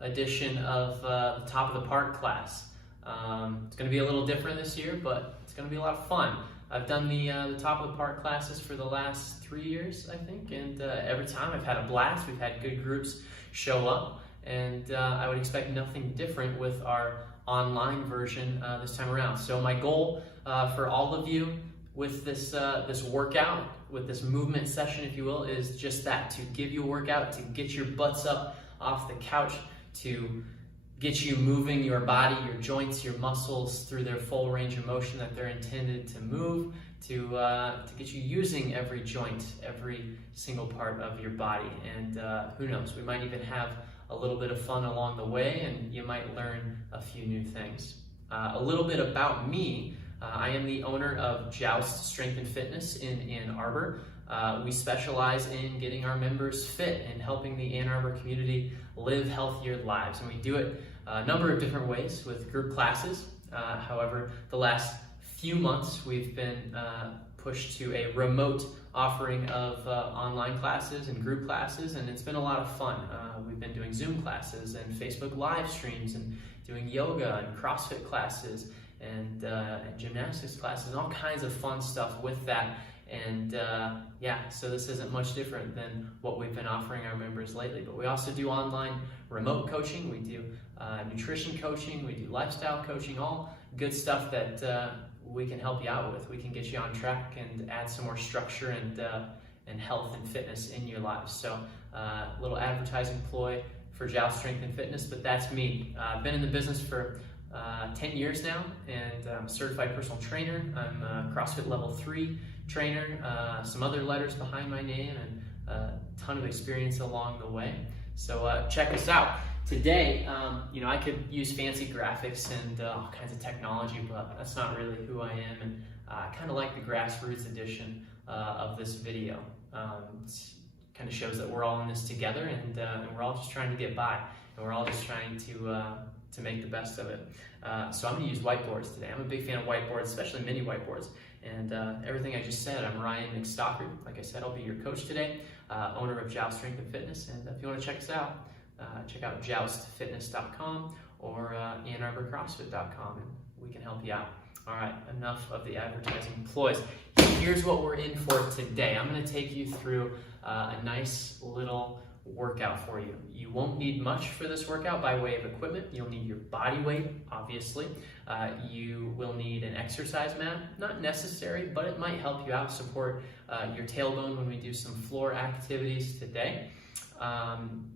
edition of the Top of the Park class. It's going to be a little different this year, but it's going to be a lot of fun. I've done the Top of the Park classes for the last 3 years, I think, and every time I've had a blast. We've had good groups show up, and I would expect nothing different with our online version this time around. So my goal for all of you with this workout, with this movement session, if you will, is just that, to give you a workout, to get your butts up off the couch, to get you moving your body, your joints, your muscles through their full range of motion that they're intended to move, to get you using every joint, every single part of your body. And who knows, we might even have a little bit of fun along the way, and you might learn a few new things. A little bit about me. I am the owner of Joust Strength and Fitness in Ann Arbor. We specialize in getting our members fit and helping the Ann Arbor community live healthier lives. And we do it a number of different ways with group classes. However, the last few months we've been pushed to a remote offering of online classes and group classes, and it's been a lot of fun. We've been doing Zoom classes and Facebook live streams and doing yoga and CrossFit classes and gymnastics classes and all kinds of fun stuff with that. And yeah, so this isn't much different than what we've been offering our members lately. But we also do online remote coaching, we do nutrition coaching, we do lifestyle coaching, all good stuff that we can help you out with. We can get you on track and add some more structure and health and fitness in your lives. So a little advertising ploy for Joust Strength and Fitness, but that's me. I've been in the business for 10 years now, and I'm a certified personal trainer. I'm a CrossFit Level 3 trainer, some other letters behind my name, and a ton of experience along the way. So check us out. Today, I could use fancy graphics and all kinds of technology, but that's not really who I am, and I kind of like the grassroots edition of this video. It kind of shows that we're all in this together, and we're all just trying to get by, and we're all just trying to make the best of it. So I'm going to use whiteboards today. I'm a big fan of whiteboards, especially mini whiteboards. And everything I just said, I'm Ryan McStockard. Like I said, I'll be your coach today, owner of Joust Strength and Fitness. And if you want to check us out, check out joustfitness.com or AnnArborCrossFit.com, and we can help you out. All right, enough of the advertising ploys. Here's what we're in for today. I'm going to take you through a nice little workout for you. You won't need much for this workout by way of equipment. You'll need your body weight, obviously. You will need an exercise mat. Not necessary, but it might help you out, support your tailbone when we do some floor activities today.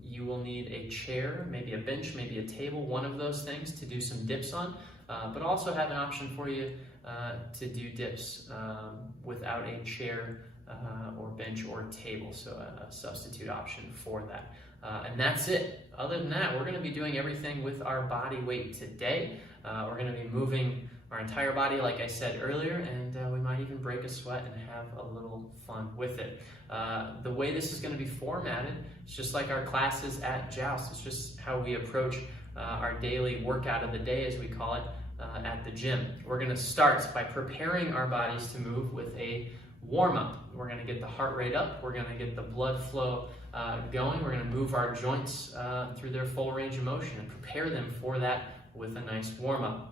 You will need a chair, maybe a bench, maybe a table, one of those things to do some dips on, but also have an option for you to do dips without a chair or bench or table, so a substitute option for that. And that's it. Other than that, we're going to be doing everything with our body weight today. We're going to be moving our entire body, like I said earlier, and we might even break a sweat and have a little fun with it. The way this is going to be formatted, it's just like our classes at Joust. It's just how we approach our daily workout of the day, as we call it, at the gym. We're going to start by preparing our bodies to move with a warm-up. We're going to get the heart rate up. We're going to get the blood flow going. We're going to move our joints through their full range of motion and prepare them for that with a nice warm-up.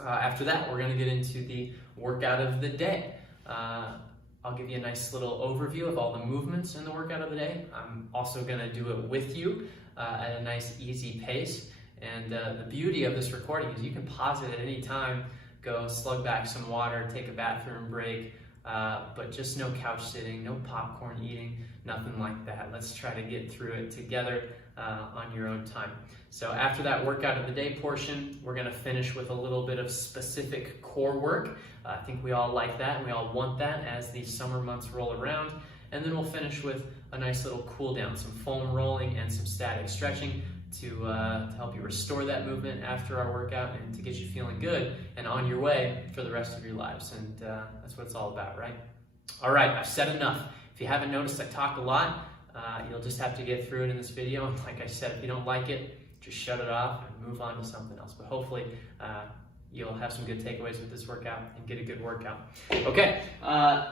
After that, we're going to get into the workout of the day. I'll give you a nice little overview of all the movements in the workout of the day. I'm also going to do it with you at a nice, easy pace. And the beauty of this recording is you can pause it at any time, go slug back some water, take a bathroom break, but just no couch sitting, no popcorn eating, nothing like that. Let's try to get through it together on your own time. So after that workout of the day portion, we're going to finish with a little bit of specific core work. I think we all like that, and we all want that as the summer months roll around. And then we'll finish with a nice little cool down, some foam rolling and some static stretching to help you restore that movement after our workout and to get you feeling good and on your way for the rest of your lives. And that's what it's all about, right? All right, I've said enough. If you haven't noticed, I talk a lot. You'll just have to get through it in this video. And like I said, if you don't like it, just shut it off and move on to something else. But hopefully you'll have some good takeaways with this workout and get a good workout. Okay,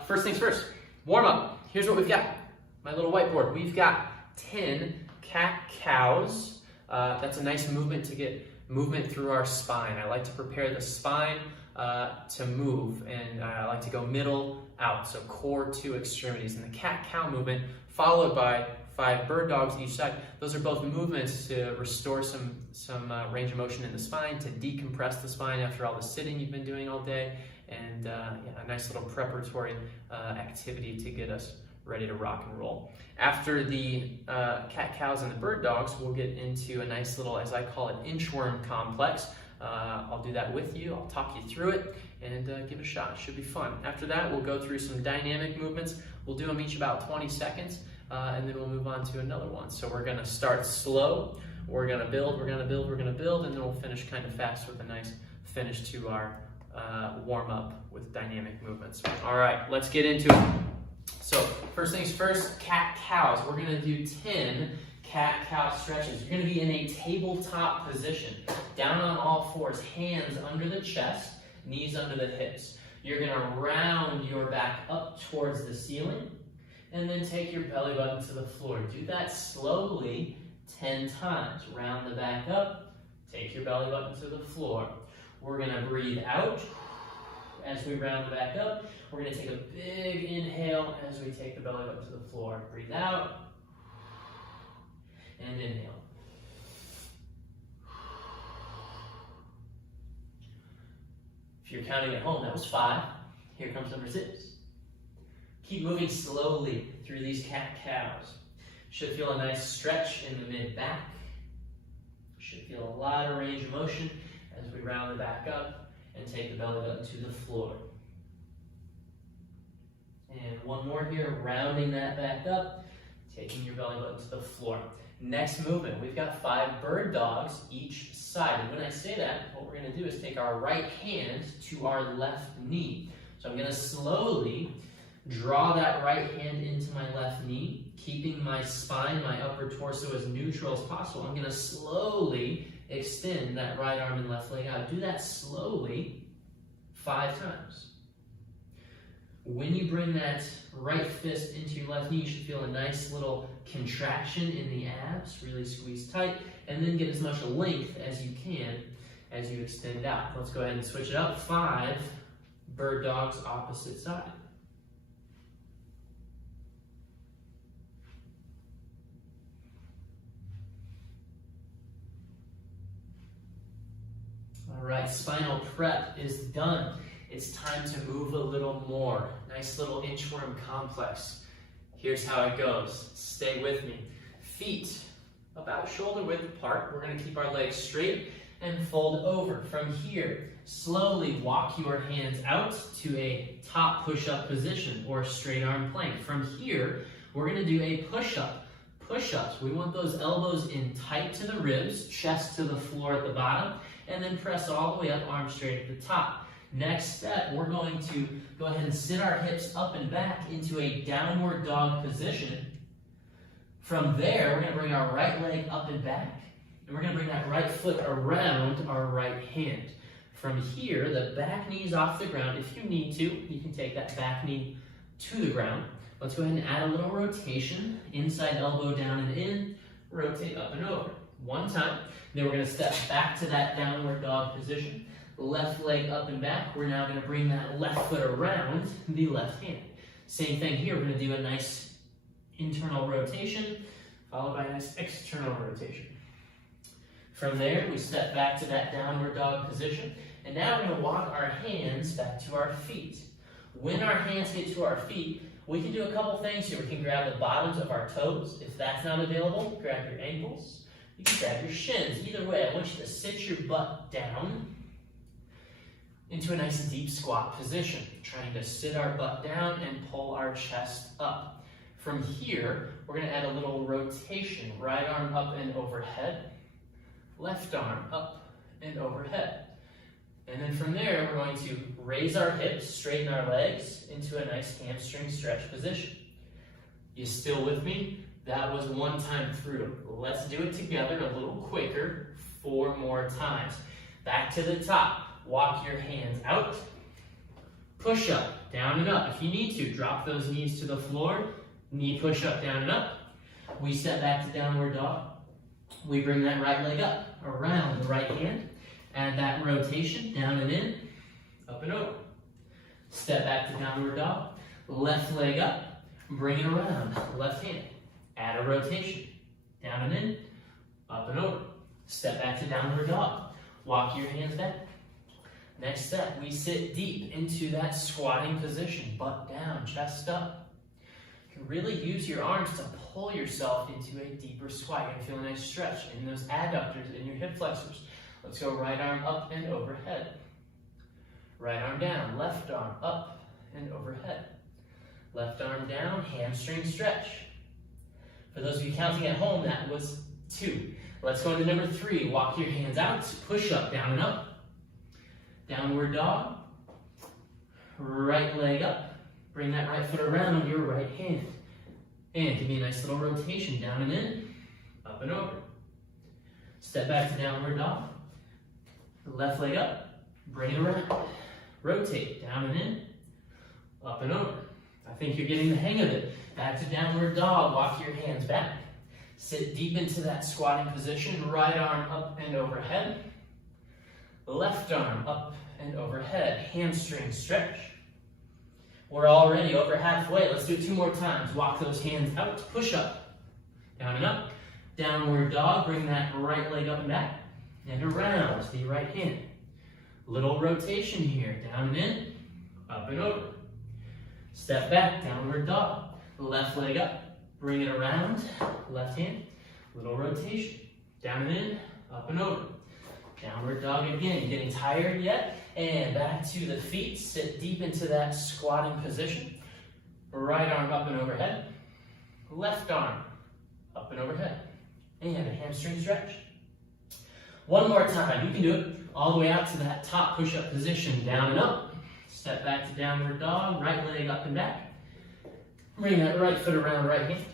first things first, warm up. Here's what we've got. My little whiteboard. We've got 10 cat-cows that's a nice movement to get movement through our spine. I like to prepare the spine to move, and I like to go middle out, so core to extremities. And the cat-cow movement followed by 5 bird dogs each side. Those are both movements to restore some range of motion in the spine, to decompress the spine after all the sitting you've been doing all day, and yeah, a nice little preparatory activity to get us ready to rock and roll. After the cat-cows and the bird dogs, we'll get into a nice little, as I call it, Inchworm Complex. I'll do that with you. I'll talk you through it and give it a shot. It should be fun. After that, we'll go through some dynamic movements. We'll do them each about 20 seconds, and then we'll move on to another one. So we're gonna start slow. We're gonna build, we're gonna build, we're gonna build, and then we'll finish kind of fast with a nice finish to our warm up with dynamic movements. All right, let's get into it. So first things first, cat-cows. We're gonna do 10 cat-cow stretches. You're gonna be in a tabletop position, down on all fours, hands under the chest, knees under the hips. You're gonna round your back up towards the ceiling, and then take your belly button to the floor. Do that slowly 10 times. Round the back up, take your belly button to the floor. We're gonna breathe out as we round the back up. We're gonna take a big inhale as we take the belly button to the floor. Breathe out, and inhale. If you're counting at home, that was 5. Here comes number 6. Keep moving slowly through these cat-cows. Should feel a nice stretch in the mid-back. Should feel a lot of range of motion as we round the back up and take the belly button to the floor. And one more here, rounding that back up, taking your belly button to the floor. Next movement, we've got 5 bird dogs each side. And when I say that, what we're gonna do is take our right hand to our left knee. So I'm gonna slowly draw that right hand into my left knee, keeping my spine, my upper torso as neutral as possible. I'm gonna slowly extend that right arm and left leg out. Do that slowly 5 times. When you bring that right fist into your left knee, you should feel a nice little contraction in the abs, really squeeze tight, and then get as much length as you can as you extend out. Let's go ahead and switch it up. 5 bird dogs opposite side. All right, spinal prep is done. It's time to move a little more. Nice little inchworm complex. Here's how it goes. Stay with me. Feet about shoulder width apart. We're gonna keep our legs straight and fold over. From here, slowly walk your hands out to a top push-up position or straight arm plank. From here, we're gonna do a push-up. Push-ups, we want those elbows in tight to the ribs, chest to the floor at the bottom, and then press all the way up, arms straight at the top. Next step, we're going to go ahead and sit our hips up and back into a downward dog position. From there, we're going to bring our right leg up and back, and we're going to bring that right foot around our right hand. From here, the back knee is off the ground. If you need to, you can take that back knee to the ground. Let's go ahead and add a little rotation. Inside elbow down and in, rotate up and over. One time. Then we're going to step back to that downward dog position. Left leg up and back. We're now going to bring that left foot around the left hand. Same thing here. We're going to do a nice internal rotation, followed by a nice external rotation. From there, we step back to that downward dog position. And now we're going to walk our hands back to our feet. When our hands get to our feet, we can do a couple things here. We can grab the bottoms of our toes. If that's not available, grab your ankles. You can grab your shins. Either way, I want you to sit your butt down into a nice deep squat position, trying to sit our butt down and pull our chest up. From here, we're going to add a little rotation. Right arm up and overhead, left arm up and overhead. And then from there, we're going to raise our hips, straighten our legs into a nice hamstring stretch position. You still with me? That was one time through. Let's do it together a little quicker, 4 more times. Back to the top. Walk your hands out. Push up, down and up. If you need to, drop those knees to the floor. Knee push up, down and up. We step back to downward dog. We bring that right leg up, around the right hand. Add that rotation, down and in, up and over. Step back to downward dog. Left leg up, bring it around, left hand. Add a rotation, down and in, up and over. Step back to downward dog. Walk your hands back. Next step, we sit deep into that squatting position, butt down, chest up. You can really use your arms to pull yourself into a deeper squat. You're gonna feel a nice stretch in those adductors, in your hip flexors. Let's go right arm up and overhead. Right arm down, left arm up and overhead. Left arm down, hamstring stretch. For those of you counting at home, that was 2. Let's go into number 3. Walk your hands out, push up, down and up. Downward dog. Right leg up. Bring that right foot around your right hand. And give me a nice little rotation, down and in, up and over. Step back to downward dog. Left leg up, bring it around. Rotate, down and in, up and over. I think you're getting the hang of it. Back to downward dog, walk your hands back. Sit deep into that squatting position, right arm up and overhead. Left arm up and overhead, hamstring stretch. We're already over halfway. Let's do it 2 more times. Walk those hands out, push up, down and up. Downward dog, bring that right leg up and back, and around the right hand. Little rotation here, down and in, up and over. Step back, downward dog. Left leg up, bring it around, left hand. Little rotation, down and in, up and over. Downward dog again. Getting tired yet? And back to the feet. Sit deep into that squatting position. Right arm up and overhead. Left arm up and overhead. And a hamstring stretch. One more time. You can do it all the way out to that top push-up position. Down and up. Step back to downward dog. Right leg up and back. Bring that right foot around right hand.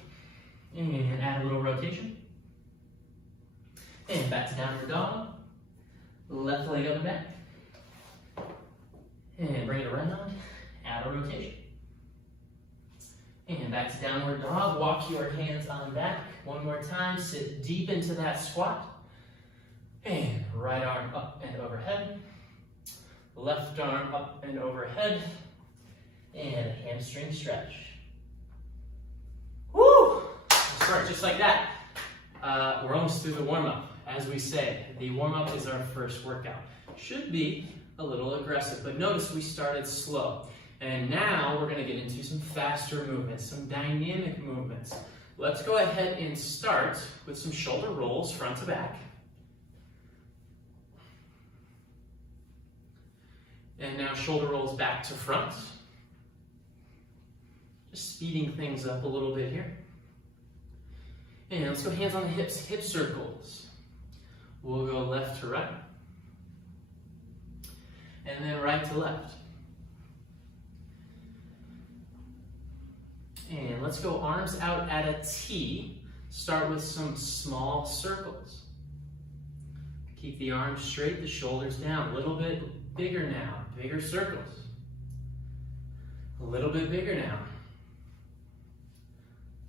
And add a little rotation. And back to downward dog. Left leg up and back. And bring it around. Add a rotation. And back to downward dog. Walk your hands on back. One more time. Sit deep into that squat. And right arm up and overhead. Left arm up and overhead. And a hamstring stretch. Woo! Start just like that. We're almost through the warm-up. As we say, the warm-up is our first workout. Should be a little aggressive, but notice we started slow. And now we're gonna get into some faster movements, some dynamic movements. Let's go ahead and start with some shoulder rolls, front to back. And now shoulder rolls back to front. Just speeding things up a little bit here. And let's go hands on the hips, hip circles. We'll go left to right. And then right to left. And let's go arms out at a T. Start with some small circles. Keep the arms straight, the shoulders down. A little bit bigger now, bigger circles. A little bit bigger now.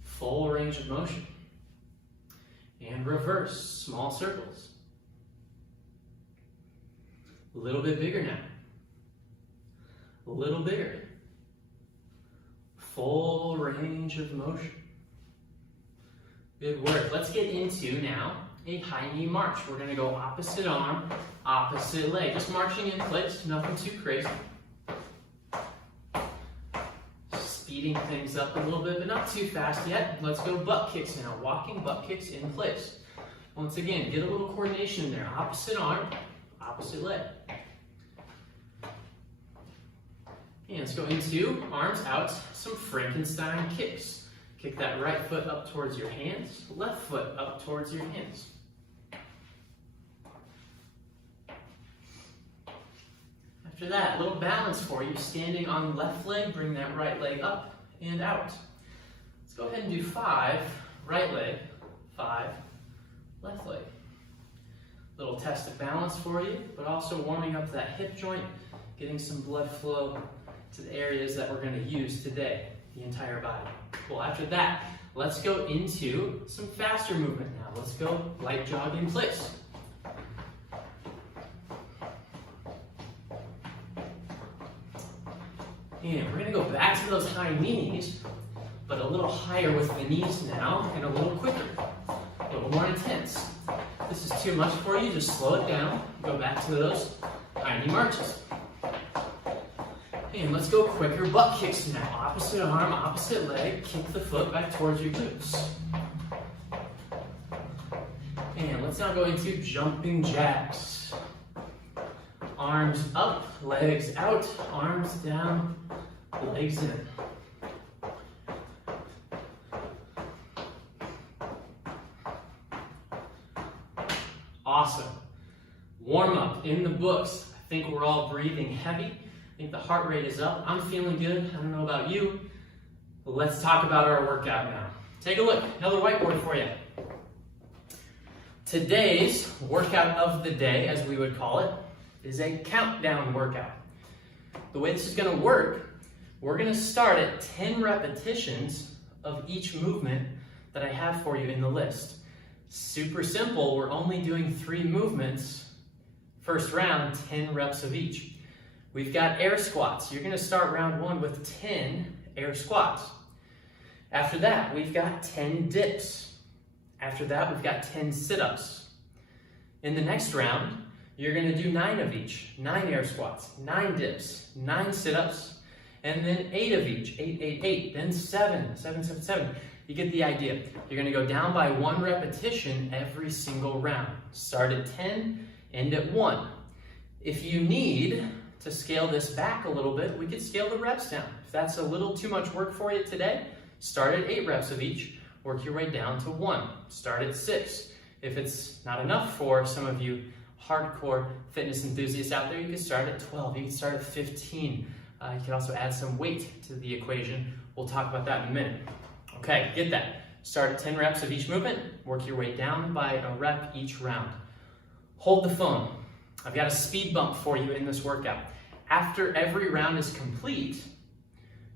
Full range of motion. And reverse, small circles. A little bit bigger now. A little bigger. Full range of motion. Good work. Let's get into now a high knee march. We're going to go opposite arm, opposite leg. Just marching in place, nothing too crazy. Speeding things up a little bit, but not too fast yet. Let's go butt kicks now. Walking butt kicks in place. Once again, get a little coordination in there. Opposite arm, opposite leg. And let's go into arms out, some Frankenstein kicks. Kick that right foot up towards your hands, left foot up towards your hands. After that, a little balance for you. Standing on left leg, bring that right leg up and out. Let's go ahead and do 5 right leg, 5 left leg. Little test of balance for you, but also warming up that hip joint, getting some blood flow to the areas that we're going to use today, the entire body. Cool. After that, let's go into some faster movement now. let's go light jog in place. And we're gonna go back to those high knees, but a little higher with the knees now, and a little quicker, a little more intense. If this is too much for you, just slow it down. Go back to those high knee marches. And let's go quicker butt kicks now. Opposite arm, opposite leg, kick the foot back towards your glutes. And let's now go into jumping jacks. Arms up, legs out, arms down, legs in. Awesome. Warm up in the books. I think we're all breathing heavy. I think the heart rate is up. I'm feeling good. I don't know about you. Let's talk about our workout now. Take a look. Another whiteboard for you. Today's workout of the day, as we would call it, is a countdown workout. The way this is going to work, we're going to start at 10 repetitions of each movement that I have for you in the list. Super simple. We're only doing 3 movements. First round, 10 reps of each. We've got air squats. You're going to start round 1 with 10 air squats. After that, we've got 10 dips. After that, we've got 10 sit-ups. In the next round, you're going to do 9 of each. 9 air squats, 9 dips, 9 sit-ups, and then 8 of each. 8, 8, 8, then 7, 7, 7, 7. You get the idea. You're going to go down by 1 repetition every single round. Start at 10, end at 1. If you need to scale this back a little bit, we could scale the reps down. If that's a little too much work for you today, start at 8 reps of each, work your way down to 1. Start at 6. If it's not enough for some of you hardcore fitness enthusiasts out there, you can start at 12, you can start at 15. You can also add some weight to the equation. We'll talk about that in a minute. Okay, get that. Start at 10 reps of each movement, work your way down by a rep each round. Hold the phone. I've got a speed bump for you in this workout. After every round is complete,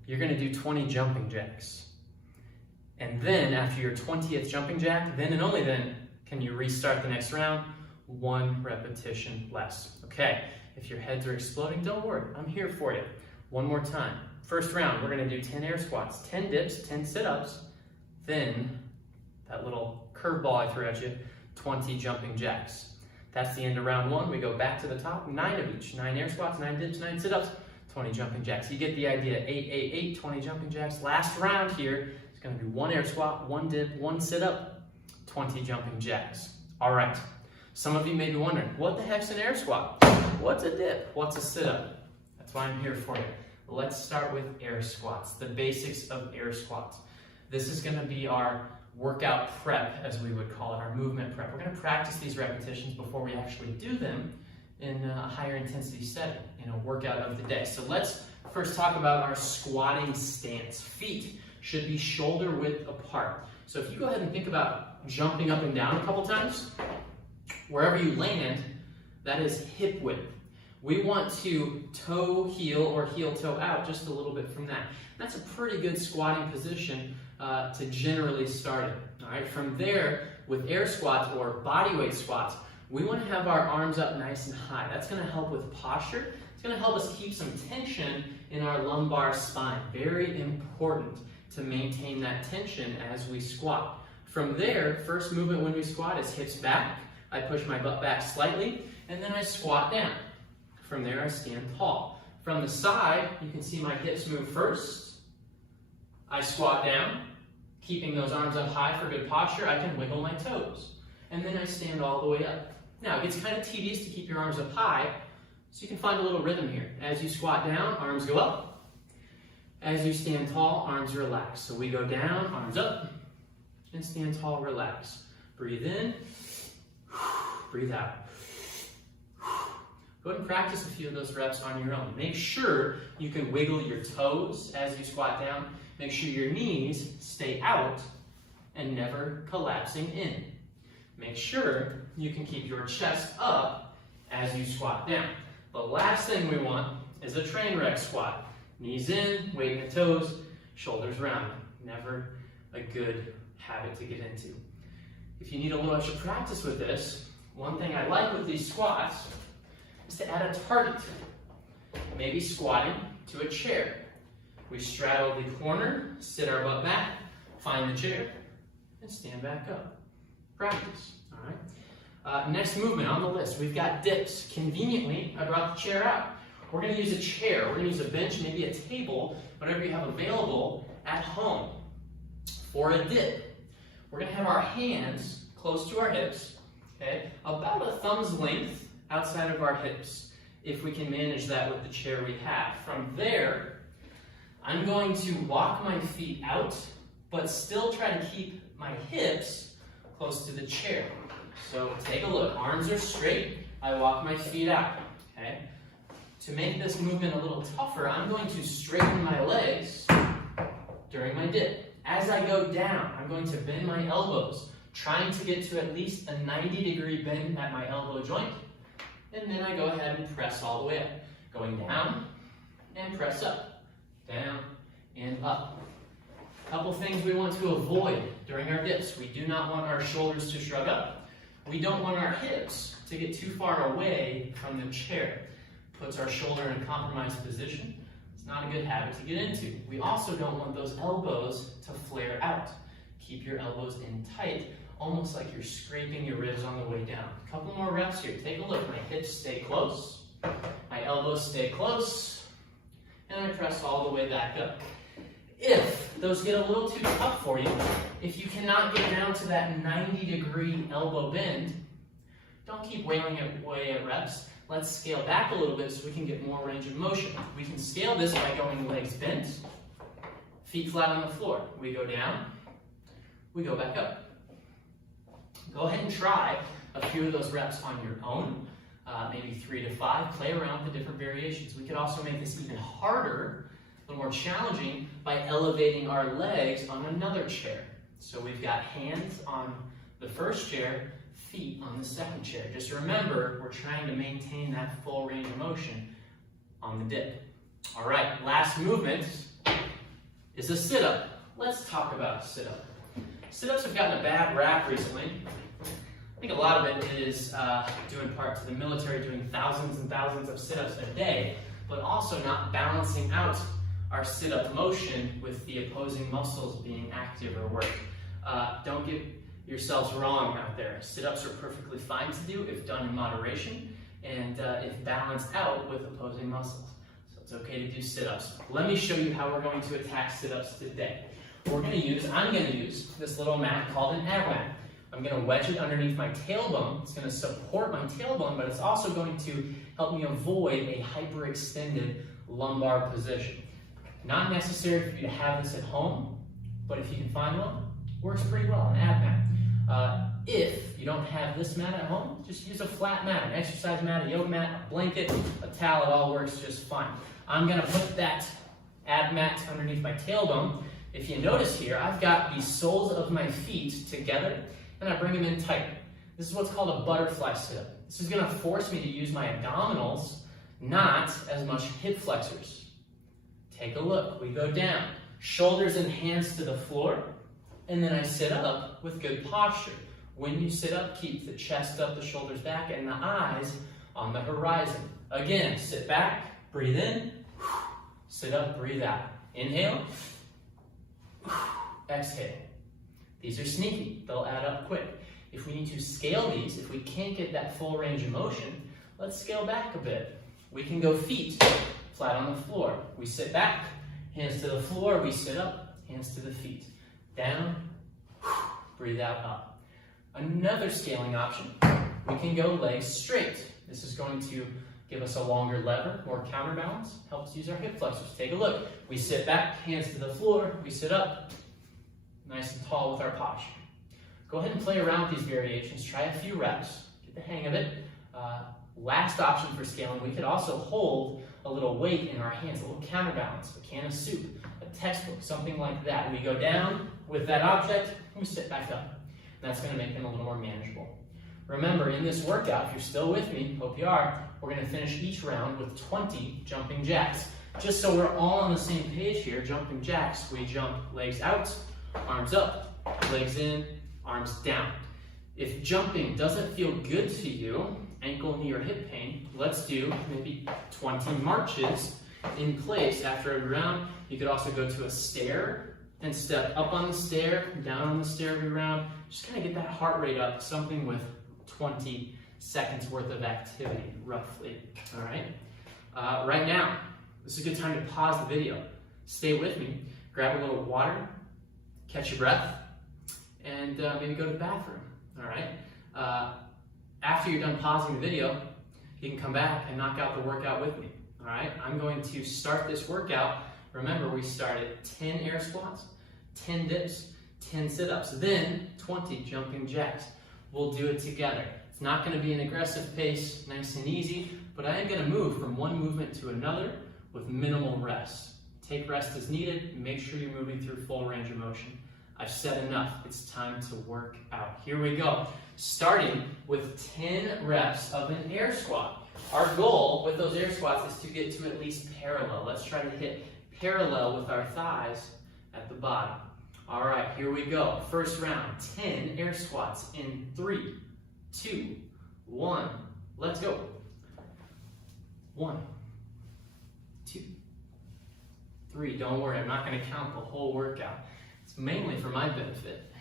you're going to do 20 jumping jacks. And then after your 20th jumping jack, then and only then can you restart the next round, 1 repetition less. Okay, if your heads are exploding, don't worry, I'm here for you. One more time. First round, we're going to do 10 air squats, 10 dips, 10 sit-ups, then that little curveball I threw at you, 20 jumping jacks. That's the end of round 1. We go back to the top, 9 of each. 9 air squats, 9 dips, 9 sit-ups, 20 jumping jacks. You get the idea. 8, 8, 8, 20 jumping jacks. Last round here is going to be 1 air squat, 1 dip, 1 sit-up, 20 jumping jacks. All right. Some of you may be wondering, what the heck's an air squat? What's a dip? What's a sit-up? That's why I'm here for you. Let's start with air squats, the basics of air squats. This is going to be our workout prep, as we would call it, our movement prep. We're going to practice these repetitions before we actually do them in a higher intensity setting, in a workout of the day. So let's first talk about our squatting stance. Feet should be shoulder width apart. So if you go ahead and think about jumping up and down a couple times, wherever you land, that is hip width. We want to toe heel or heel toe out just a little bit from that. That's a pretty good squatting position to generally start it. All right, from there, with air squats or body weight squats, we want to have our arms up nice and high. That's going to help with posture. It's going to help us keep some tension in our lumbar spine. Very important to maintain that tension as we squat. From there, first movement when we squat is hips back. I push my butt back slightly, and then I squat down. From there, I stand tall. From the side, you can see my hips move first. I squat down, keeping those arms up high for good posture. I can wiggle my toes. And then I stand all the way up. Now, it gets kind of tedious to keep your arms up high, so you can find a little rhythm here. As you squat down, arms go up. As you stand tall, arms relax. So we go down, arms up, and stand tall, relax. Breathe in, breathe out. Go ahead and practice a few of those reps on your own. Make sure you can wiggle your toes as you squat down. Make sure your knees stay out and never collapsing in. Make sure you can keep your chest up as you squat down. The last thing we want is a train wreck squat. Knees in, weight in the toes, shoulders round. Never a good habit to get into. If you need a little extra practice with this, one thing I like with these squats is to add a target. Maybe squatting to a chair. We straddle the corner, sit our butt back, find the chair, and stand back up. Practice, all right? Next movement on the list, we've got dips. Conveniently, I brought the chair out. We're gonna use a chair, we're gonna use a bench, maybe a table, whatever you have available at home. For a dip, we're gonna have our hands close to our hips, okay? About a thumb's length outside of our hips, if we can manage that with the chair we have. From there, I'm going to walk my feet out, but still try to keep my hips close to the chair. So take a look, arms are straight, I walk my feet out, okay? To make this movement a little tougher, I'm going to straighten my legs during my dip. As I go down, I'm going to bend my elbows, trying to get to at least a 90-degree bend at my elbow joint, and then I go ahead and press all the way up. Going down and press up, down and up. A couple things we want to avoid during our dips. We do not want our shoulders to shrug up. We don't want our hips to get too far away from the chair. Puts our shoulder in a compromised position. It's not a good habit to get into. We also don't want those elbows to flare out. Keep your elbows in tight, almost like you're scraping your ribs on the way down. A couple more reps here. Take a look. My hips stay close. My elbows stay close. And I press all the way back up. If those get a little too tough for you, if you cannot get down to that 90-degree elbow bend, don't keep wailing away at reps. Let's scale back a little bit so we can get more range of motion. We can scale this by going legs bent, feet flat on the floor. We go down, we go back up. Go ahead and try a few of those reps on your own, maybe 3 to 5. Play around with the different variations. We could also make this even harder, a little more challenging, by elevating our legs on another chair. So we've got hands on the first chair, feet on the second chair. Just remember, we're trying to maintain that full range of motion on the dip. All right, last movement is a sit-up. Let's talk about a sit-up. Sit-ups have gotten a bad rap recently. I think a lot of it is due in part to the military doing thousands and thousands of sit-ups a day, but also not balancing out our sit-up motion with the opposing muscles being active or work. Don't get yourselves wrong out there. Sit-ups are perfectly fine to do if done in moderation and if balanced out with opposing muscles. So it's okay to do sit-ups. Let me show you how we're going to attack sit-ups today. I'm going to use this little mat called an ab mat. I'm going to wedge it underneath my tailbone. It's going to support my tailbone, but it's also going to help me avoid a hyperextended lumbar position. Not necessary for you to have this at home, but if you can find one, works pretty well, an ab mat. If you don't have this mat at home, just use a flat mat, an exercise mat, a yoga mat, a blanket, a towel. It all works just fine. I'm going to put that ab mat underneath my tailbone. If you notice here, I've got the soles of my feet together, and I bring them in tight. This is what's called a butterfly sit-up. This is going to force me to use my abdominals, not as much hip flexors. Take a look. We go down, shoulders and hands to the floor, and then I sit up with good posture. When you sit up, keep the chest up, the shoulders back, and the eyes on the horizon. Again, sit back, breathe in, sit up, breathe out. Inhale, exhale. These are sneaky. They'll add up quick. If we need to scale these, if we can't get that full range of motion, let's scale back a bit. We can go feet flat on the floor. We sit back, hands to the floor, we sit up, hands to the feet. Down, breathe out, up. Another scaling option, we can go legs straight. This is going to give us a longer lever, more counterbalance, helps use our hip flexors. Take a look. We sit back, hands to the floor, we sit up, nice and tall with our posture. Go ahead and play around with these variations. Try a few reps, get the hang of it. Last option for scaling, we could also hold a little weight in our hands, a little counterbalance, a can of soup, a textbook, something like that. We go down with that object, and we sit back up. That's going to make them a little more manageable. Remember, in this workout, if you're still with me, hope you are, we're going to finish each round with 20 jumping jacks. Just so we're all on the same page here, jumping jacks, we jump legs out, arms up, legs in, arms down. If jumping doesn't feel good to you, ankle, knee, or hip pain, let's do maybe 20 marches in place after every round. You could also go to a stair and step up on the stair, down on the stair every round. Just kind of get that heart rate up, something with 20 seconds worth of activity, roughly, all right? Right now, this is a good time to pause the video. Stay with me, grab a little water, catch your breath, and maybe go to the bathroom, all right? After you're done pausing the video, you can come back and knock out the workout with me, all right? I'm going to start this workout. Remember, we started 10 air squats, 10 dips, 10 sit-ups, then 20 jumping jacks. We'll do it together. It's not going to be an aggressive pace, nice and easy, but I am going to move from one movement to another with minimal rest. Take rest as needed. Make sure you're moving through full range of motion. I've said enough. It's time to work out. Here we go. Starting with 10 reps of an air squat. Our goal with those air squats is to get to at least parallel. Let's try to hit parallel with our thighs at the bottom. All right, here we go. First round, 10 air squats in 3, 2, 1. Let's go. 1, 2, 3. Don't worry, I'm not going to count the whole workout. It's mainly for my benefit.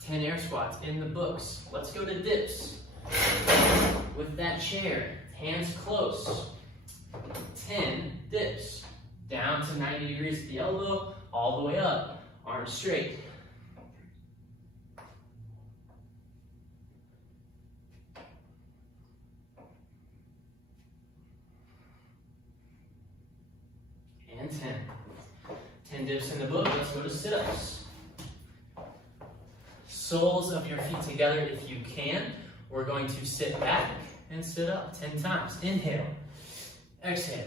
Ten air squats in the books. Let's go to dips. With that chair, hands close. 10 dips. Down to 90 degrees at the elbow, all the way up, arms straight. And 10. 10 dips in the book. Let's go to sit-ups. Soles of your feet together if you can. We're going to sit back and sit up 10 times. Inhale. Exhale.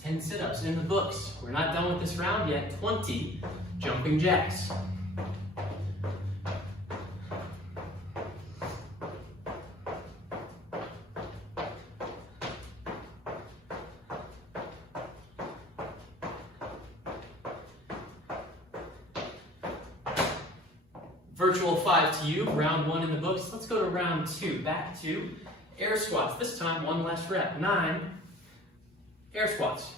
10 sit-ups in the books. We're not done with this round yet. 20 jumping jacks. Virtual 5 to you, round 1 in the books. Let's go to round 2. Back to air squats. This time, one last rep. 9 air squats.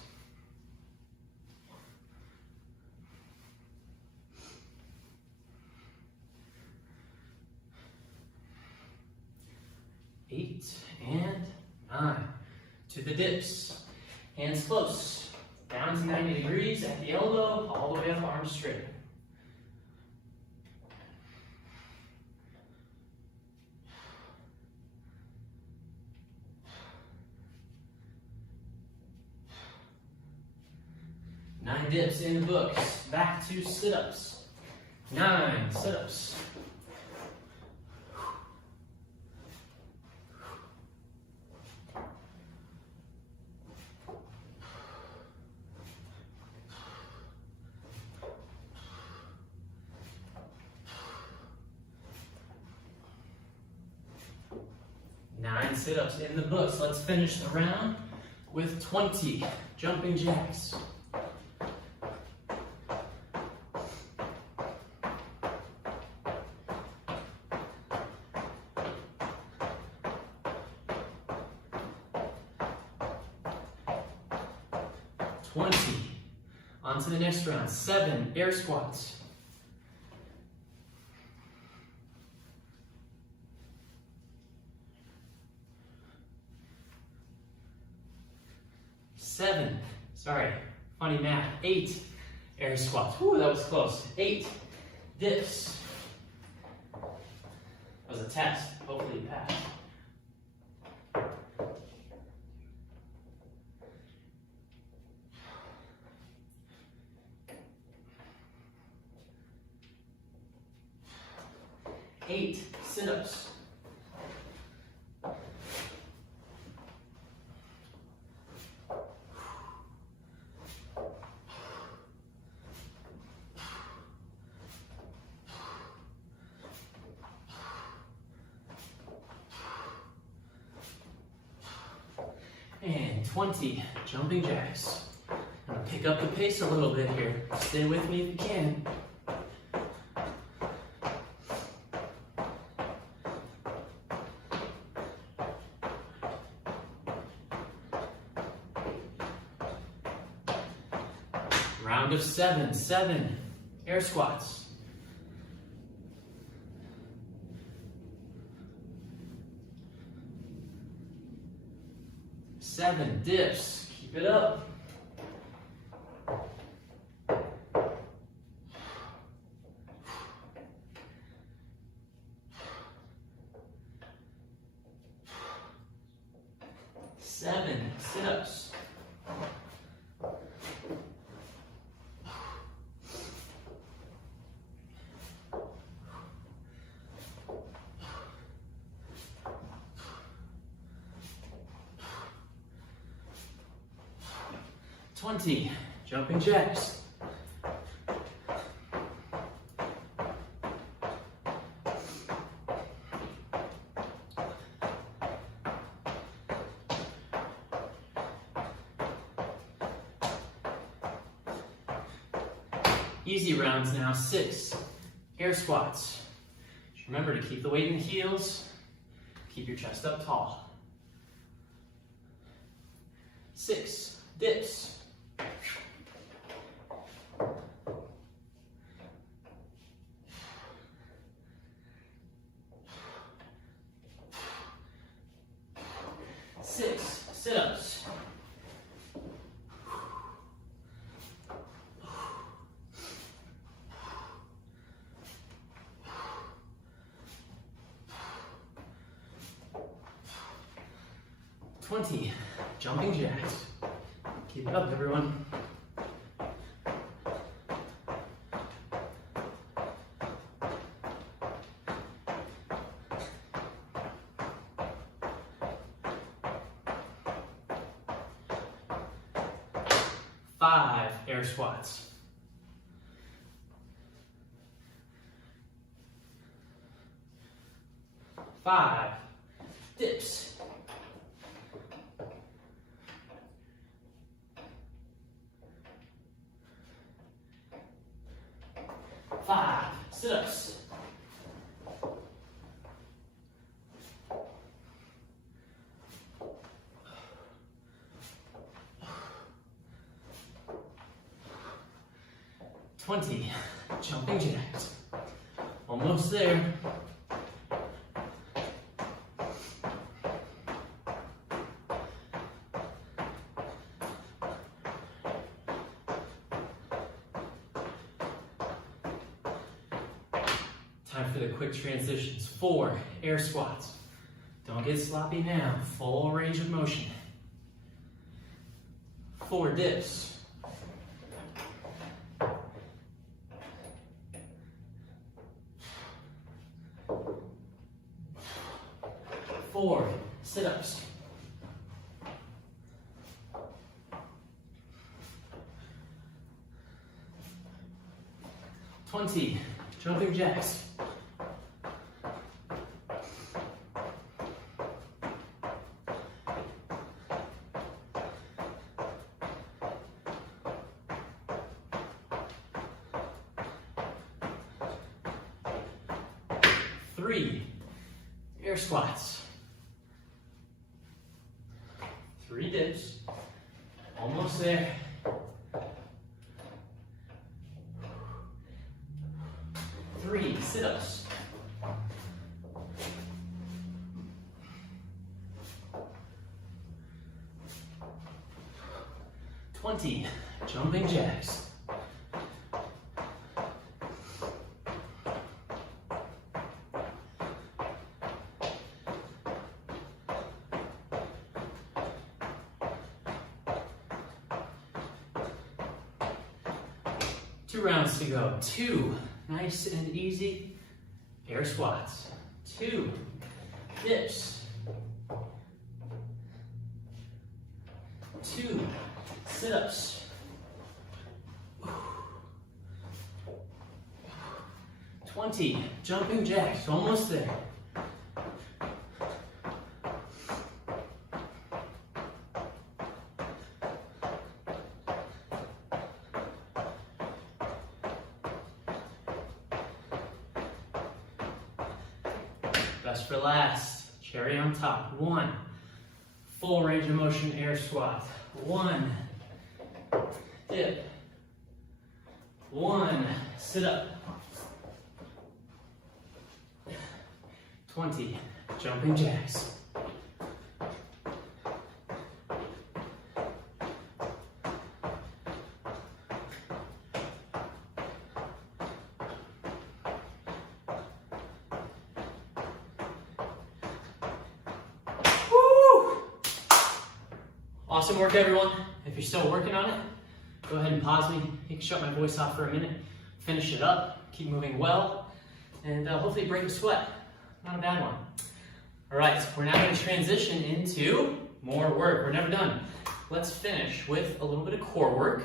Eight and 9. To the dips. Hands close. Down to 90 degrees at the elbow, all the way up, arms straight. Nine dips in the books. Back to sit-ups. 9 sit-ups. Nine sit-ups in the books. Let's finish the round with 20 jumping jacks. On to the next round. 7 air squats. Funny math. 8 air squats. Whew, that was close. 8 dips. That was a test. Hopefully you passed. Eight sit-ups. 20 jumping jacks. I'm gonna pick up the pace a little bit here. Stay with me if you can. Round of 7, 7 air squats. 7 dips. Keep it up. 7 sit-ups. 20 jumping jacks. 'Easy rounds now. 6 air squats. Just remember to keep the weight in the heels. Keep your chest up tall. 6 dips. 6 sit-ups. 20 jumping jacks. Keep it up, everyone. Five air squats. 5 dips. 5 sit-ups. 20 jumping jacks. Almost there. Time for the quick transitions. 4 air squats. Don't get sloppy now. Full range of motion. 4 dips. 4 sit-ups. 20 jumping jacks. 3 air squats. 3 dips. Almost there. 3 sit-ups. 20 jumping jacks. 2 rounds to go. 2 nice and easy air squats. 2 dips. 2 sit-ups. 20 jumping jacks. Almost there. Best for last. Cherry on top. 1. Full range of motion air squat. 1. Dip. 1. Sit up. 20. Jumping jacks. Awesome work, everyone. If you're still working on it, go ahead and pause me. You can shut my voice off for a minute, finish it up, keep moving well, and hopefully break a sweat. Not a bad one. All right, we're now going to transition into more work. We're never done. Let's finish with a little bit of core work,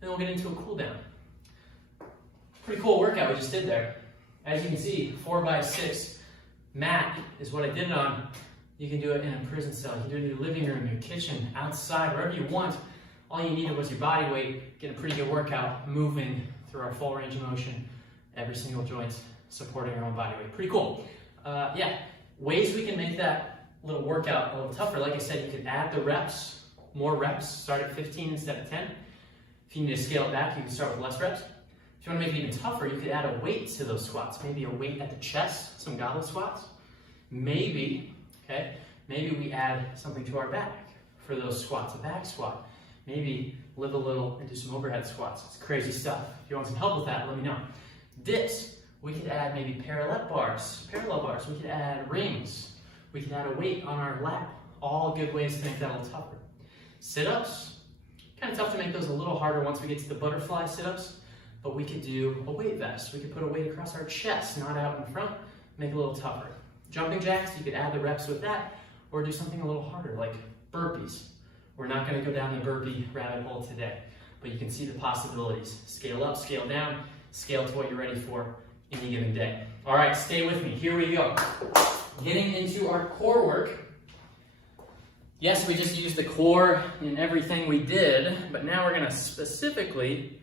then we'll get into a cool down. Pretty cool workout we just did there. As you can see, 4x6 mat is what I did it on. You can do it in a prison cell, you can do it in your living room, your kitchen, outside, wherever you want. All you needed was your body weight, get a pretty good workout, moving through our full range of motion, every single joint, supporting our own body weight. Pretty cool. Yeah, ways we can make that little workout a little tougher. Like I said, you can add the reps, more reps, start at 15 instead of 10. If you need to scale it back, you can start with less reps. If you want to make it even tougher, you could add a weight to those squats. Maybe a weight at the chest, some goblet squats. Maybe we add something to our back for those squats, a back squat. Maybe live a little and do some overhead squats. It's crazy stuff. If you want some help with that, let me know. Dips, we could add maybe parallel bars. We could add rings. We could add a weight on our lap. All good ways to make that a little tougher. Sit-ups, kind of tough to make those a little harder once we get to the butterfly sit-ups, but we could do a weight vest. We could put a weight across our chest, not out in front, make it a little tougher. Jumping jacks, you could add the reps with that, or do something a little harder, like burpees. We're not going to go down the burpee rabbit hole today, but you can see the possibilities. Scale up, scale down, scale to what you're ready for any given day. All right, stay with me. Here we go. Getting into our core work. Yes, we just used the core in everything we did, but now we're going to specifically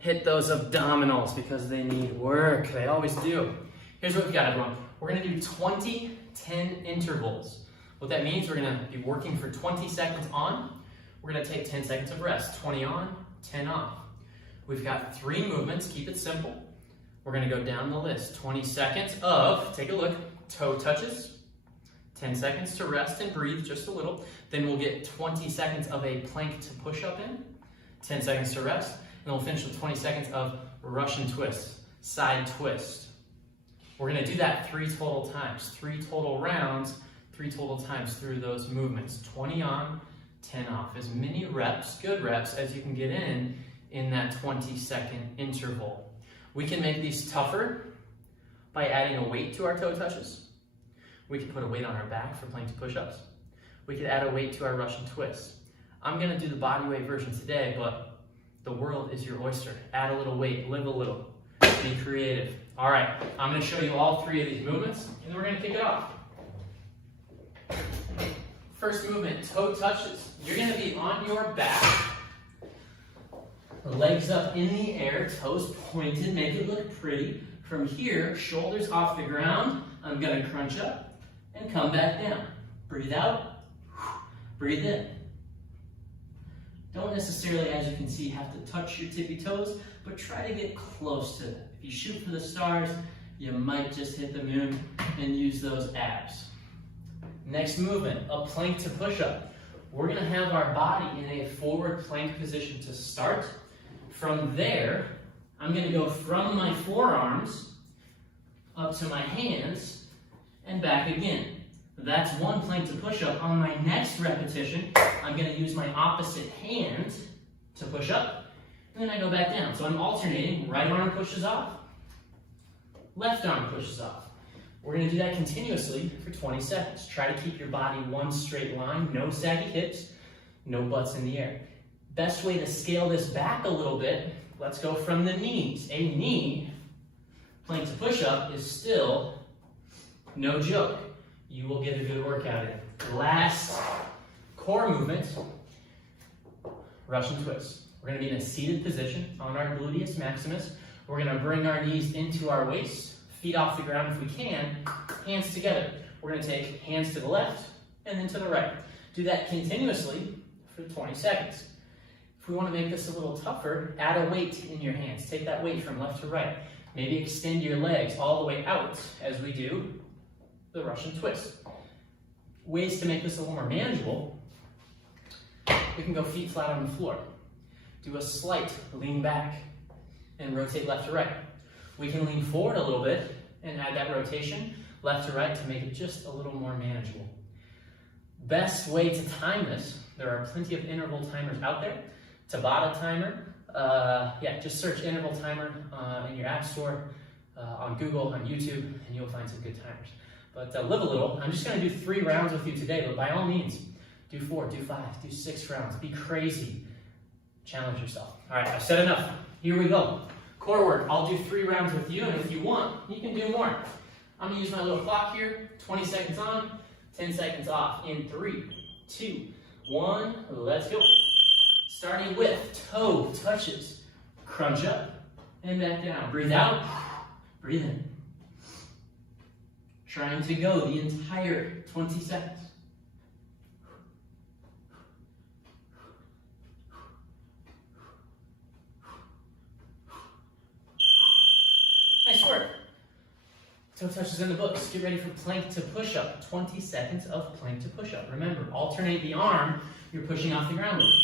hit those abdominals because they need work. They always do. Here's what we've got, everyone. We're going to do 20 10 intervals. What that means, we're going to be working for 20 seconds on. We're going to take 10 seconds of rest. 20 on, 10 off. We've got 3 movements. Keep it simple. We're going to go down the list. 20 seconds of, take a look, toe touches. 10 seconds to rest and breathe just a little. Then we'll get 20 seconds of a plank to push up in. 10 seconds to rest. And we'll finish with 20 seconds of Russian twist, side twist. We're going to do that 3 total times, 3 total rounds, 3 total times through those movements. 20 on, 10 off. As many reps, good reps, as you can get in that 20-second interval. We can make these tougher by adding a weight to our toe touches. We can put a weight on our back for plank to push-ups. We could add a weight to our Russian twist. I'm going to do the body weight version today, but the world is your oyster. Add a little weight, live a little, be creative. All right, I'm going to show you all 3 of these movements, and then we're going to kick it off. First movement, toe touches. You're going to be on your back, legs up in the air, toes pointed, make it look pretty. From here, shoulders off the ground. I'm going to crunch up and come back down. Breathe out, breathe in. Don't necessarily, as you can see, have to touch your tippy toes, but try to get close to them. If you shoot for the stars, you might just hit the moon and use those abs. Next movement, a plank to push up. We're going to have our body in a forward plank position to start. From there, I'm going to go from my forearms up to my hands and back again. That's one plank to push up. On my next repetition, I'm going to use my opposite hand to push up, and then I go back down. So I'm alternating. Right arm pushes off, left arm pushes off. We're going to do that continuously for 20 seconds. Try to keep your body one straight line, no saggy hips, no butts in the air. Best way to scale this back a little bit, let's go from the knees. A knee plank to push up is still no joke. You will get a good workout in. Last core movement, Russian twist. We're going to be in a seated position on our gluteus maximus. We're going to bring our knees into our waist, feet off the ground if we can, hands together. We're gonna take hands to the left and then to the right. Do that continuously for 20 seconds. If we wanna make this a little tougher, add a weight in your hands. Take that weight from left to right. Maybe extend your legs all the way out as we do the Russian twist. Ways to make this a little more manageable, we can go feet flat on the floor. Do a slight lean back and rotate left to right. We can lean forward a little bit and add that rotation left to right to make it just a little more manageable. Best way to time this, there are plenty of interval timers out there. Tabata timer, just search interval timer in your app store, on Google, on YouTube, and you'll find some good timers. But live a little. I'm just gonna do 3 rounds with you today, but by all means, do 4, do 5, do 6 rounds. Be crazy. Challenge yourself. All right, I've said enough. Here we go. Core work. I'll do 3 rounds with you, and if you want, you can do more. I'm gonna use my little clock here. 20 seconds on, 10 seconds off. In 3, 2, 1, let's go. Starting with toe touches. Crunch up and back down. Breathe out, breathe in. Trying to go the entire 20 seconds. Nice work. Toe touches in the books. Get ready for plank to push-up. 20 seconds of plank to push-up. Remember, alternate the arm you're pushing off the ground with.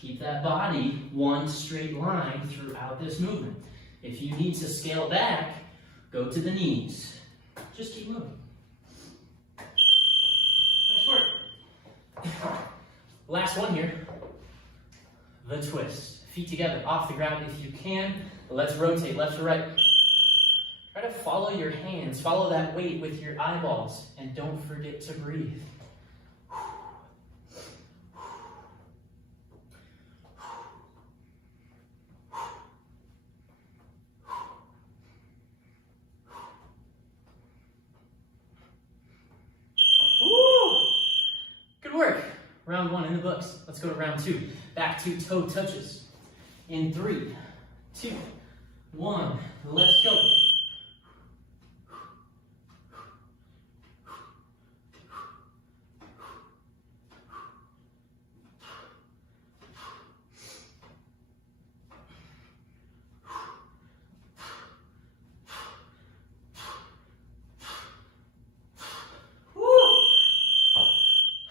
Keep that body one straight line throughout this movement. If you need to scale back, go to the knees. Just keep moving. Nice work. Last one here. The twist. Feet together, off the ground if you can. Let's rotate left to right. Try to follow your hands. Follow that weight with your eyeballs. And don't forget to breathe. Round 1 in the books. Let's go to round 2. Back to toe touches. In 3, 2, 1. Let's go.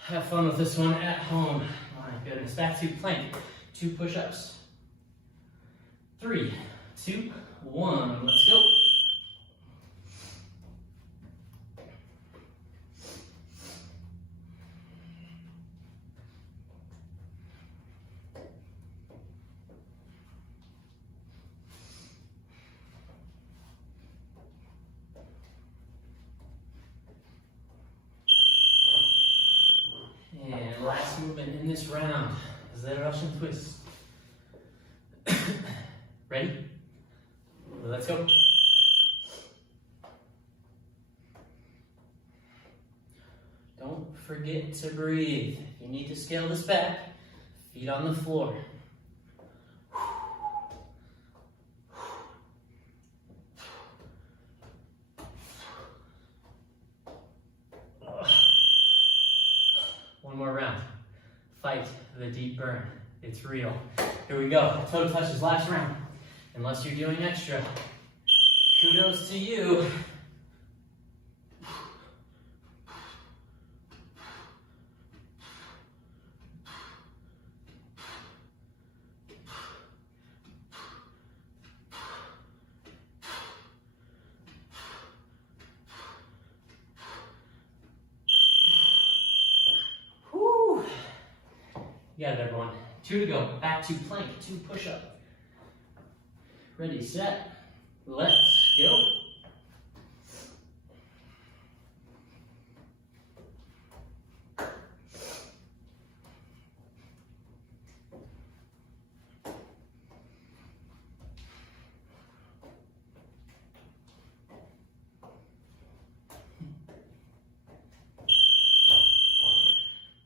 Have fun with this one at home. My goodness. Back to plank. 2 push-ups. 3, 2, 1. Let's go. And last movement in this round is the Russian twist. Ready? Let's go. Don't forget to breathe. If you need to scale this back, feet on the floor. One more round. Fight the deep burn. It's real. Here we go. Toe touches, last round. Unless you're doing extra. Kudos to you. Whew. You got it, everyone. 2 to go. Back to plank. 2 push-up. Ready, set, let's go.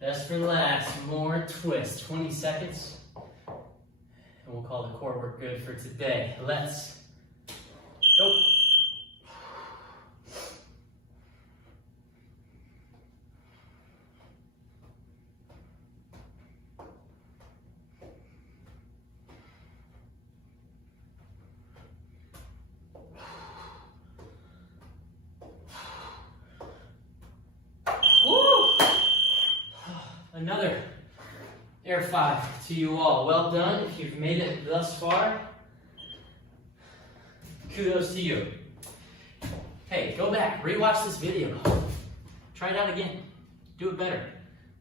Best just relax. More twist. 20 seconds. And we'll call the core work good for today. Let's go. Another air 5 to you all. Well done. If you've made it thus far, kudos to you. Hey, go back, rewatch this video. Try it out again. Do it better.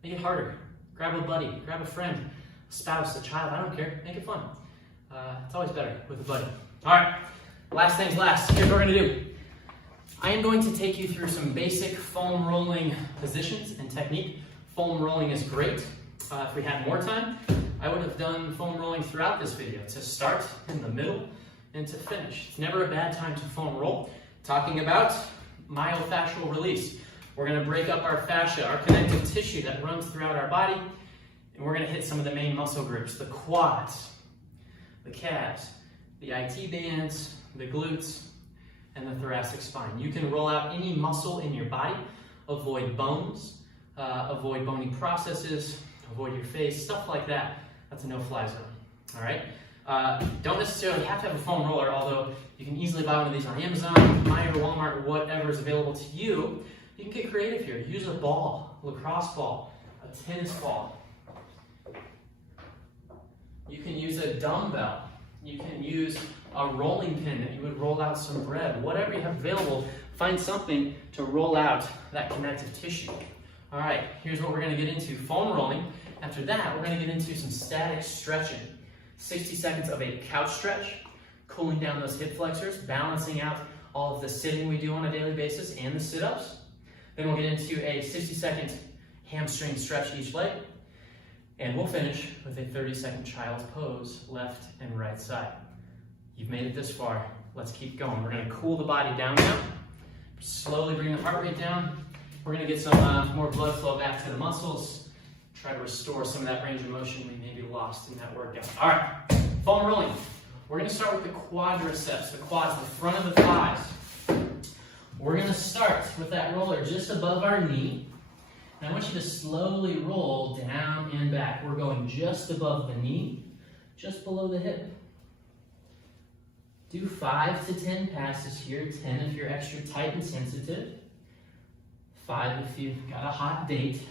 Make it harder. Grab a buddy, grab a friend, a spouse, a child, I don't care. Make it fun. It's always better with a buddy. All right, last things last. Here's what we're gonna do. I am going to take you through some basic foam rolling positions and technique. Foam rolling is great. If we had more time, I would have done foam rolling throughout this video to start, in the middle, and to finish. It's never a bad time to foam roll. Talking about myofascial release. We're gonna break up our fascia, our connective tissue that runs throughout our body, and we're gonna hit some of the main muscle groups, the quads, the calves, the IT bands, the glutes, and the thoracic spine. You can roll out any muscle in your body, avoid bones, avoid bony processes, avoid your face, stuff like that. That's a no-fly zone, all right? Don't necessarily have to have a foam roller, although you can easily buy one of these on Amazon, Meijer, Walmart, whatever is available to you. You can get creative here. Use a ball, lacrosse ball, a tennis ball. You can use a dumbbell. You can use a rolling pin that you would roll out some bread. Whatever you have available, find something to roll out that connective tissue. All right, here's what we're gonna get into, foam rolling. After that, we're gonna get into some static stretching. 60 seconds of a couch stretch, cooling down those hip flexors, balancing out all of the sitting we do on a daily basis and the sit-ups. Then we'll get into a 60-second hamstring stretch each leg. And we'll finish with a 30-second child's pose, left and right side. You've made it this far, let's keep going. We're gonna cool the body down now, slowly bring the heart rate down. We're gonna get some more blood flow back to the muscles, try to restore some of that range of motion we maybe lost in that workout. All right, foam rolling. We're gonna start with the quadriceps, the quads, the front of the thighs. We're gonna start with that roller just above our knee. And I want you to slowly roll down and back. We're going just above the knee, just below the hip. Do 5 to 10 passes here, 10 if you're extra tight and sensitive. 5 if you've got a hot date.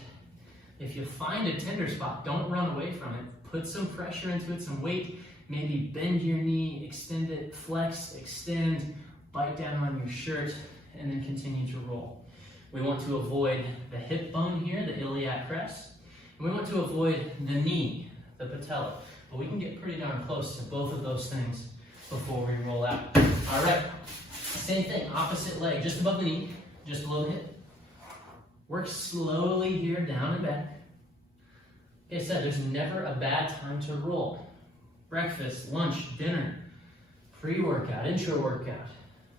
If you find a tender spot, don't run away from it. Put some pressure into it, some weight. Maybe bend your knee, extend it, flex, extend, bite down on your shirt, and then continue to roll. We want to avoid the hip bone here, the iliac crest. And we want to avoid the knee, the patella. But we can get pretty darn close to both of those things before we roll out. All right, same thing, opposite leg, just above the knee, just below the hip. Work slowly here, down and back. Like I said, there's never a bad time to roll. Breakfast, lunch, dinner, pre-workout, intra-workout,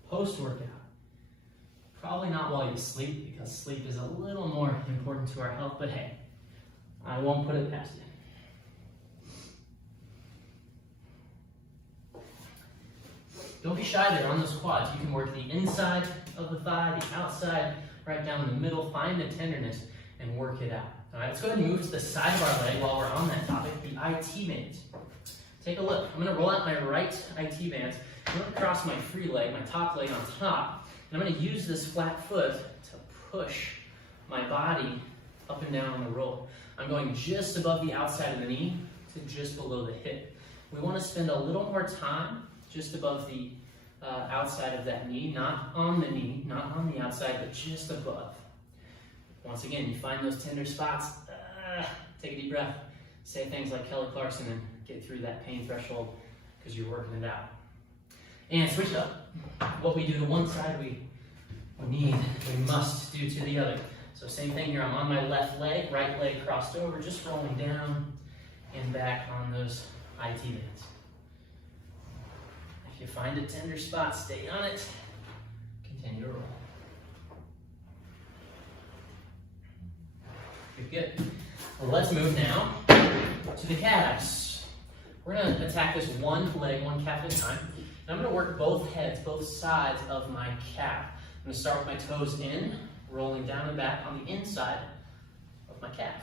post-workout. Probably not while you sleep, because sleep is a little more important to our health, but hey, I won't put it past you. Don't be shy there on those quads. You can work the inside of the thigh, the outside, right down the middle, find the tenderness, and work it out. All right, let's go ahead and move to the side of our leg while we're on that topic, the IT bands. Take a look. I'm gonna roll out my right IT bands. I'm gonna cross my free leg, my top leg on top, and I'm gonna use this flat foot to push my body up and down on the roll. I'm going just above the outside of the knee to just below the hip. We wanna spend a little more time just above the outside of that knee, not on the knee, not on the outside, but just above. Once again, you find those tender spots, take a deep breath, say things like Kelly Clarkson and get through that pain threshold because you're working it out. And switch it up. What we do to one side, we must do to the other. So same thing here, I'm on my left leg, right leg crossed over, just rolling down and back on those IT bands. If you find a tender spot, stay on it, continue to roll. Good, good. Well, let's move now to the calves. We're going to attack this one leg, one calf at a time. And I'm going to work both heads, both sides of my calf. I'm going to start with my toes in, rolling down and back on the inside of my calf.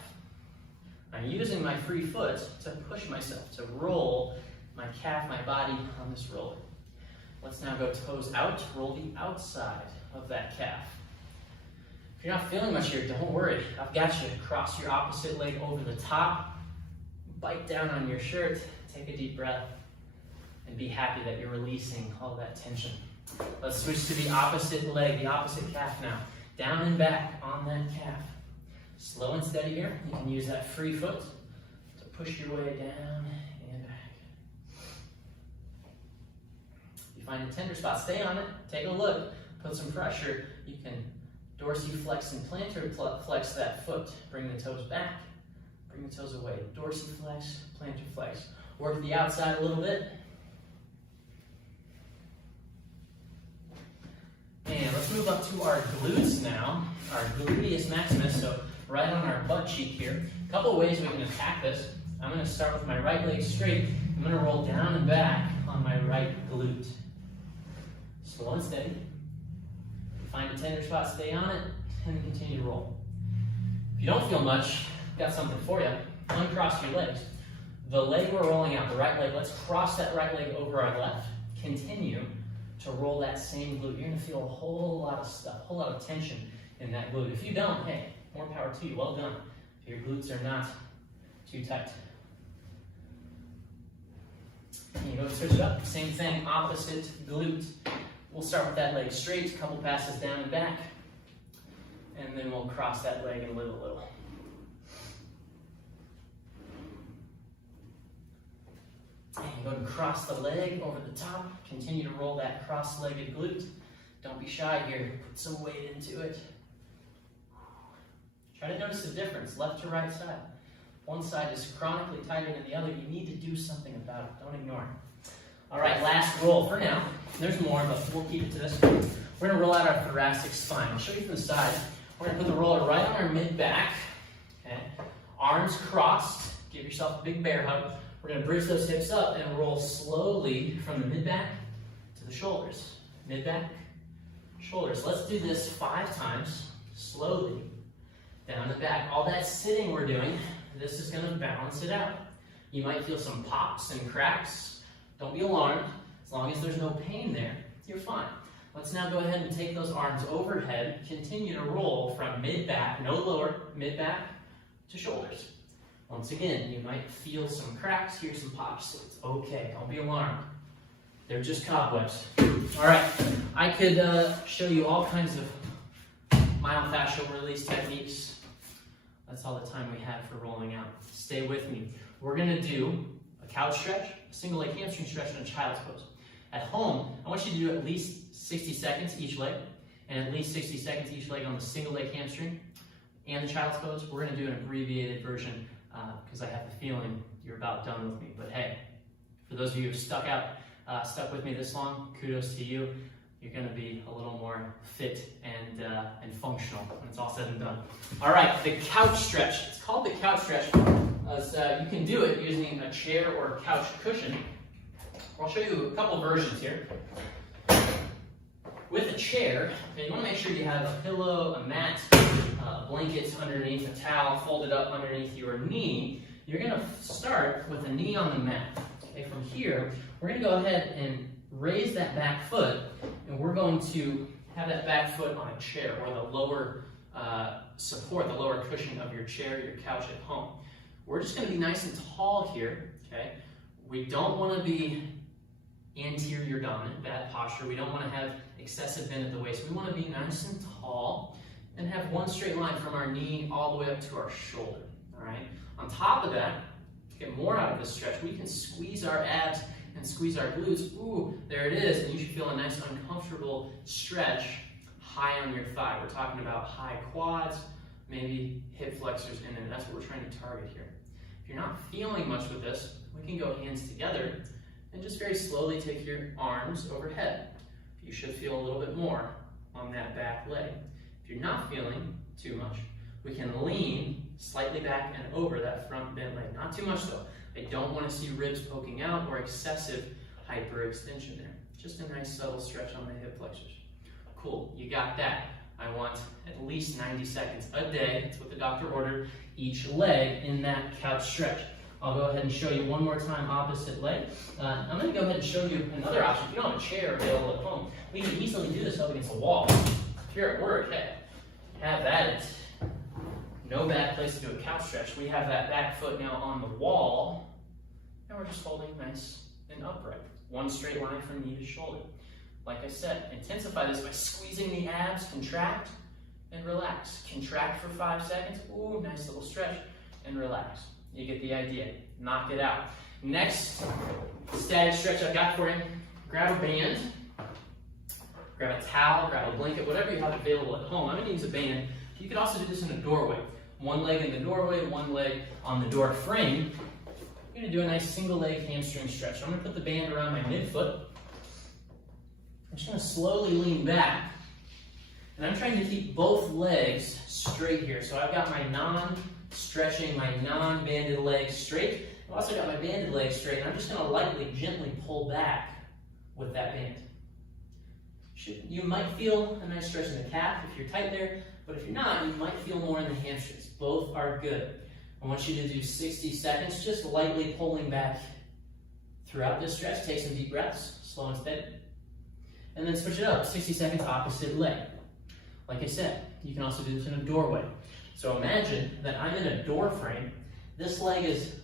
I'm using my free foot to push myself, to roll my calf, my body on this roller. Let's now go toes out, roll the outside of that calf. If you're not feeling much here, don't worry. I've got you. Cross your opposite leg over the top, bite down on your shirt, take a deep breath, and be happy that you're releasing all that tension. Let's switch to the opposite leg, the opposite calf now. Down and back on that calf. Slow and steady here. You can use that free foot to push your way down and back. If you find a tender spot, stay on it, take a look, put some pressure. You can dorsiflex and plantar flex that foot. Bring the toes back, bring the toes away. Dorsiflex, plantar flex. Work the outside a little bit. And let's move up to our glutes now, our gluteus maximus, so right on our butt cheek here. A couple of ways we can attack this. I'm going to start with my right leg straight. I'm going to roll down and back on my right glute. Slow and steady. Find a tender spot, stay on it, and continue to roll. If you don't feel much, I've got something for you. Uncross your legs. The leg we're rolling out, the right leg, let's cross that right leg over our left. Continue to roll that same glute. You're going to feel a whole lot of stuff, a whole lot of tension in that glute. If you don't, hey, more power to you. Well done. If your glutes are not too tight. And you go switch it up. Same thing, opposite glute. We'll start with that leg straight, a couple passes down and back, and then we'll cross that leg and live a little. And go and cross the leg over the top. Continue to roll that cross-legged glute. Don't be shy here. Put some weight into it. Try to notice the difference, left to right side. One side is chronically tighter than the other. You need to do something about it. Don't ignore it. All right, last roll for now. There's more, but we'll keep it to this. We're going to roll out our thoracic spine. I'll show you from the side. We're going to put the roller right on our mid-back. Okay. Arms crossed. Give yourself a big bear hug. We're going to bridge those hips up and roll slowly from the mid-back to the shoulders. Mid-back, shoulders. Let's do this 5 times, slowly, down and back. All that sitting we're doing, this is going to balance it out. You might feel some pops and cracks. Don't be alarmed. As long as there's no pain there, you're fine. Let's now go ahead and take those arms overhead. Continue to roll from mid-back, no lower, mid-back to shoulders. Once again, you might feel some cracks, hear some pops. It's okay, don't be alarmed. They're just cobwebs. All right, I could show you all kinds of myofascial release techniques. That's all the time we have for rolling out. Stay with me. We're gonna do a couch stretch, a single leg hamstring stretch, and a child's pose. At home, I want you to do at least 60 seconds each leg, and at least 60 seconds each leg on the single leg hamstring and the child's pose. We're gonna do an abbreviated version because I have the feeling you're about done with me. But hey, for those of you who've stuck with me this long, kudos to you. You're going to be a little more fit and functional when it's all said and done. All right, the couch stretch. It's called the couch stretch as you can do it using a chair or a couch cushion. I'll show you a couple versions here. With a chair, you want to make sure you have a pillow, a mat, blankets underneath, a towel folded up underneath your knee. You're going to start with a knee on the mat. Okay, from here, we're going to go ahead and raise that back foot, and we're going to have that back foot on a chair or the lower support, the lower cushion of your chair, your couch at home. We're just going to be nice and tall here. Okay, we don't want to be anterior dominant, bad posture. We don't want to have excessive bend at the waist. We want to be nice and tall and have one straight line from our knee all the way up to our shoulder. All right. On top of that, to get more out of this stretch, we can squeeze our abs and squeeze our glutes. Ooh, there it is. And you should feel a nice uncomfortable stretch high on your thigh. We're talking about high quads, maybe hip flexors in there. That's what we're trying to target here. If you're not feeling much with this, we can go hands together and just very slowly take your arms overhead. You should feel a little bit more on that back leg. If you're not feeling too much, we can lean slightly back and over that front bent leg. Not too much though. I don't want to see ribs poking out or excessive hyperextension there. Just a nice subtle stretch on the hip flexors. Cool, you got that. I want at least 90 seconds a day, that's what the doctor ordered, each leg in that couch stretch. I'll go ahead and show you one more time opposite leg. I'm going to go ahead and show you another option. If you don't have a chair available at home, we can easily do this up against a wall. If you're at work, hey, have at it. No bad place to do a couch stretch. We have that back foot now on the wall, and we're just holding nice and upright. One straight line from knee to shoulder. Like I said, intensify this by squeezing the abs, contract and relax. Contract for 5 seconds. Ooh, nice little stretch, and relax. You get the idea. Knock it out. Next static stretch I've got for you. Grab a band, grab a towel, grab a blanket, whatever you have available at home. I'm going to use a band. You could also do this in a doorway. One leg in the doorway, one leg on the door frame. You're going to do a nice single leg hamstring stretch. I'm going to put the band around my midfoot. I'm just going to slowly lean back. And I'm trying to keep both legs straight here. So I've got my non-stretching, my non-banded legs straight. I've also got my banded legs straight. And I'm just going to lightly, gently pull back with that band. You might feel a nice stretch in the calf if you're tight there. But if you're not, you might feel more in the hamstrings. Both are good. I want you to do 60 seconds, just lightly pulling back throughout this stretch. Take some deep breaths, slow and steady. And then switch it up, 60 seconds opposite leg. Like I said, you can also do this in a doorway. So imagine that I'm in a door frame. This leg is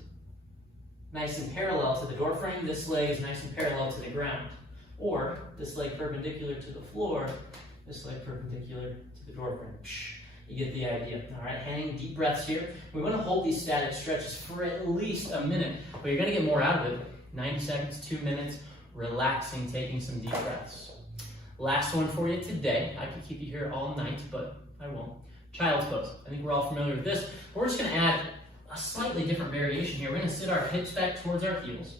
nice and parallel to the door frame. This leg is nice and parallel to the ground. Or this leg perpendicular to the floor, this leg perpendicular to the door frame. You get the idea. All right, hang deep breaths here. We want to hold these static stretches for at least a minute, but you're going to get more out of it. 90 seconds, 2 minutes, relaxing, taking some deep breaths. Last one for you today. I could keep you here all night, but I won't. Child's pose. I think we're all familiar with this. We're just going to add a slightly different variation here. We're going to sit our hips back towards our heels.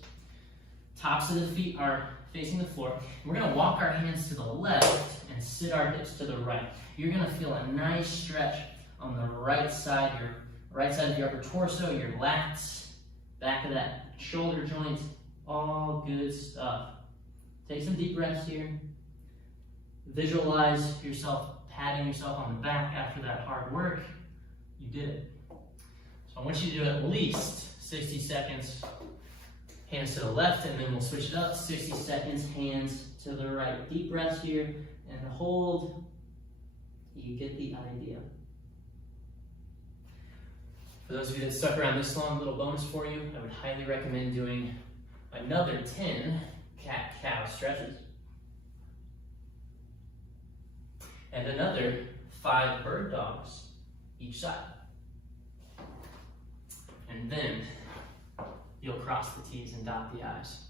Tops of the feet are facing the floor. We're going to walk our hands to the left and sit our hips to the right. You're going to feel a nice stretch on the right side of your upper torso, your lats, back of that shoulder joint, all good stuff. Take some deep breaths here. Visualize yourself patting yourself on the back after that hard work. You did it. So I want you to do at least 60 seconds, hands to the left, and then we'll switch it up. 60 seconds, hands to the right. Deep breaths here, and hold. You get the idea. For those of you that stuck around this long, little bonus for you, I would highly recommend doing another 10 cat-cow stretches. And another 5 bird dogs each side. And then you'll cross the T's and dot the I's.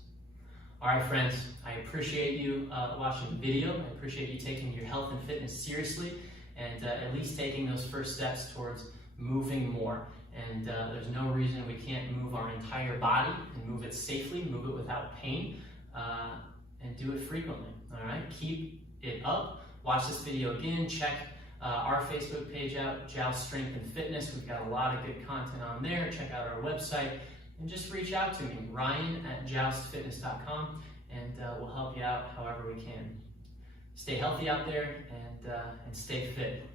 All right, friends, I appreciate you watching the video. I appreciate you taking your health and fitness seriously and at least taking those first steps towards moving more. And there's no reason we can't move our entire body and move it safely, move it without pain, and do it frequently. All right, keep it up. Watch this video again. Check our Facebook page out, Joust Strength and Fitness. We've got a lot of good content on there. Check out our website and just reach out to me, Ryan@joustfitness.com, and we'll help you out however we can. Stay healthy out there and stay fit.